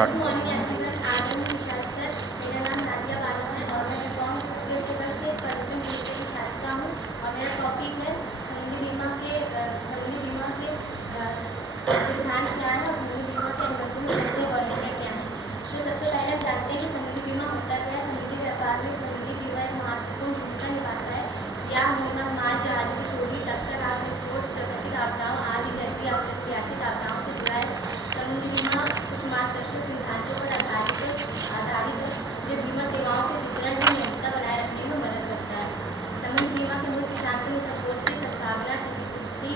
Good morning everyone. आज हम sir, मेरा नाम नाजिया बानो है और मैं कॉम पर्यटन की छात्रा हूँ और मेरा टॉपिक है समुद्री बीमा के सिद्धांत क्या है और समुद्री बीमा के अनुबंधों में शर्तें वारंटियाँ क्या हैं। तो सबसे पहले हम जानते हैं कि समुद्री बीमा होता क्या है। समुद्री व्यापार में समुद्री बीमा एक महत्वपूर्ण भूमिका निभाता है। यह होना माल जहाज की चोरी, टक्कर, आग विस्फोट, प्राकृतिक आपदाओं आदि जैसी अप्रत्याशित आपदाओं से जुड़ा है। समुद्री बीमा कुछ मार्गदर्शक सिद्धांतों पर आधारित जो बीमा सेवाओं के वितरण में निरंतरता बनाए रखने में मदद करता है। समुद्री बीमा के मूल सिद्धांतों में सर्वोच्च सद्भावना, क्षतिपूर्ति,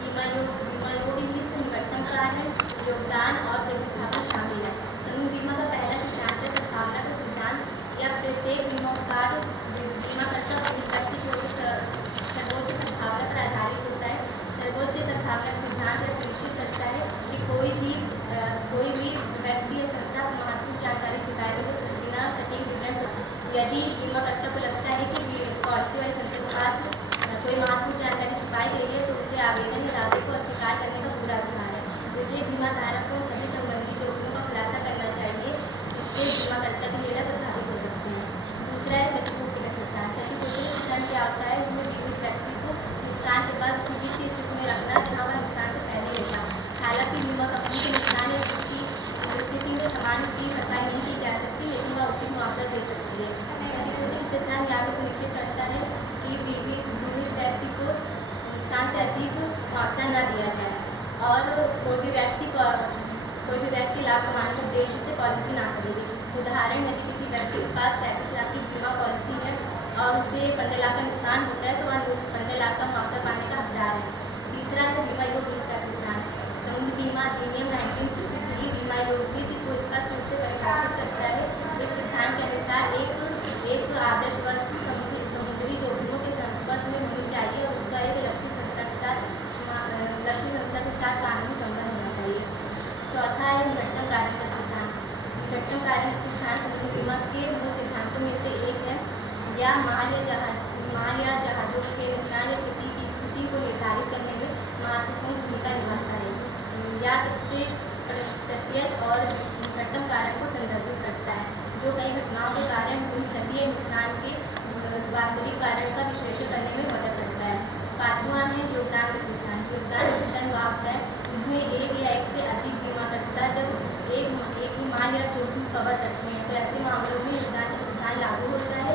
बीमा योग्य निकटतम कारण, योगदान और प्रतिस्थापन शामिल है। समुद्री बीमा का पहला सिद्धांत है सद्भावना का सिद्धांत। यह प्रत्येक बीमाकर्ता को व्यक्ति की सर्वोच्च सद्भावना पर आधारित होता है। सर्वोच्च सद्भावना सिद्धांत यह सुनिश्चित करता है कि कोई भी व्यक्ति या संस्था को महत्वपूर्ण जानकारी छिपाए बिना सटीक विवरण। यदि बीमाकर्ता को लगता है कि पॉलिसी वाले संस्था के पास कोई महत्वपूर्ण जानकारी छिपाई गई है तो उसे आवेदन या दावे को अस्वीकार करने का पूरा अधिकार है। इसलिए बीमा धारक को सभी संबंधित जोखिमों का खुलासा करना चाहिए जिससे बीमाकर्ता के निर्णय प्रभावित हो सकते हैं। दूसरा है क्षतिपूर्ति का सिद्धांत। क्षतिपूर्ति का सिद्धांत क्या होता है? इसमें बीमित व्यक्ति को नुकसान के बाद उसी की स्थिति में रखना जहाँ वह नुकसान से पहले होगा। हालांकि बीमा कंपनी के नुकसान या स्थिति में समान की भरपाई नहीं की जा सकती, लेकिन वह उचित मुआवजा दे सकती है। क्षतिपूर्ति सिद्धांत यह भी सुनिश्चित करता है कि बीमित व्यक्ति को नुकसान से अधिक मुआवजा न दिया जाए और कोई भी व्यक्ति लाभ कमाने के उद्देश्य से पॉलिसी ना खरीदे। उदाहरण, यदि किसी व्यक्ति के पास 35 लाख की बीमा पॉलिसी है और उसे 15 लाख का नुकसान होता है तो वह 15 लाख का मुआवजा पाने का हकदार है। तीसरा है बीमा योग्य का सिद्धांत। समुद्री बीमा अधिनियम 1963 बीमा योग्यता को स्पष्ट रूप से परिभाषित करता है। इस सिद्धांत के अनुसार एक आदर्श वस्तु समुद्री जोखिमों के संपर्क में होनी चाहिए और उसका एक लक्ष्य संस्था के साथ कानूनी संबंध होना चाहिए। चौथा है निकटतम कारण का सिद्धांत। निकटतम कारण का सिद्धांत समुद्री बीमा के मूल सिद्धांतों में से एक है। यह माल या जहाजों के नुकसान या क्षति की स्थिति को निर्धारित करने में महत्वपूर्ण भूमिका निभाता है। यह सबसे प्रत्यक्ष और निकटतम कारण को संदर्भित करता है जो कई घटनाओं के कारण हुई क्षति या नुकसान के वास्तविक कारण का विश्लेषण करने में मदद करता है। पांचवा है योगदान का सिद्धांत। योगदान का सिद्धांत वह होता है इसमें एक या एक से अधिक बीमाकर्ता जब एक ही माल या जोखिम कवर करते हैं तो ऐसे मामलों में योगदान का सिद्धांत लागू होता है।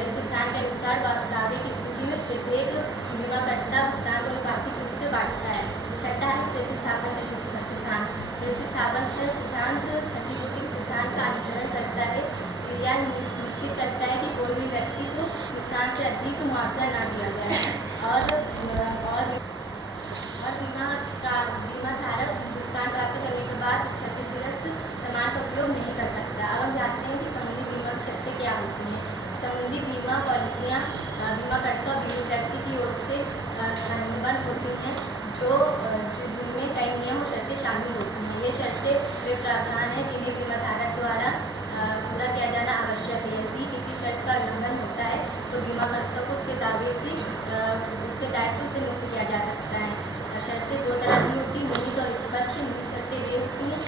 इस सिद्धांत के अनुसार दावे की स्थिति में प्रत्येक बीमाकर्ता भुगतान को अनुपातिक रूप से बांटता है। छठा है प्रतिस्थापन का सिद्धांत। प्रतिस्थापन का सिद्धांत क्षतिपूर्ति सिद्धांत का अनुसरण करता है। यह निश्चित करता है कि कोई भी व्यक्ति को नुकसान से अधिक मुआवजा न दिया जाए और बीमा धारक भुगतान प्राप्त करने के बाद क्षतिग्रस्त सामान का उपयोग नहीं कर सकता। अब हम जानते हैं कि समुद्री बीमा की शर्तें क्या होती हैं। समुद्री बीमा पॉलिसियाँ बीमाकर्ता और बीमित व्यक्ति की ओर से अनुबंध होती हैं जिनमें कई नियम और शर्तें शामिल होती हैं। ये शर्तें वे प्रावधान हैं जिन्हें बीमा धारक द्वारा पूरा किया जाना आवश्यक है। यदि किसी शर्त का उल्लंघन होता है तो बीमाकर्ता को उसके दायित्व से मुक्त किया जा सकता है। शर्तें दो तरह की होती हैं, निहित और स्पष्ट। निहित शर्तें वे होती हैं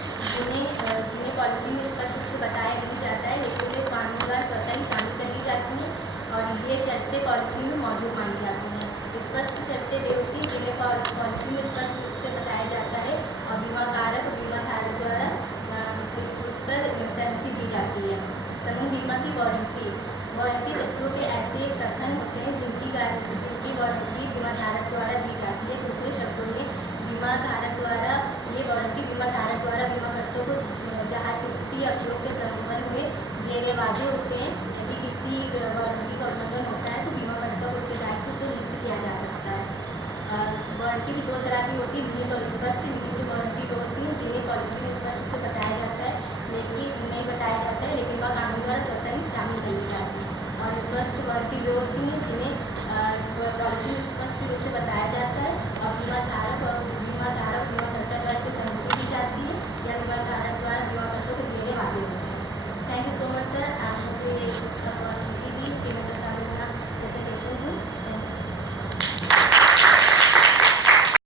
जिन्हें पॉलिसी में स्पष्ट रूप से बताया नहीं जाता है लेकिन वे कानून द्वारा स्वतः ही शामिल कर ली जाती हैं और ये शर्तें पॉलिसी में मौजूद मानी जाती हैं। स्पष्ट शर्तें वे होती हैं जिन्हें पॉलिसी में स्पष्ट रूप से बताया जाता है और बीमाधारक द्वारा उस पर सहमति दी जाती है। समुद्री बीमा की वारंटी तत्वों के ऐसे कथन होते हैं जिनकी वारंटी बीमाधारक द्वारा दी जाती है। दूसरे शब्दों में बीमाधारक द्वारा बीमाकर्ता को जहाज की स्थिति या उपयोग के संबंध में दिए गए वादे होते हैं। यदि किसी वारंटी का उल्लंघन होता है तो बीमाकर्ता को उसके दायित्व से मुक्त किया जा सकता है। वारंटी भी दो तरह की होती है, निहित और स्पष्ट।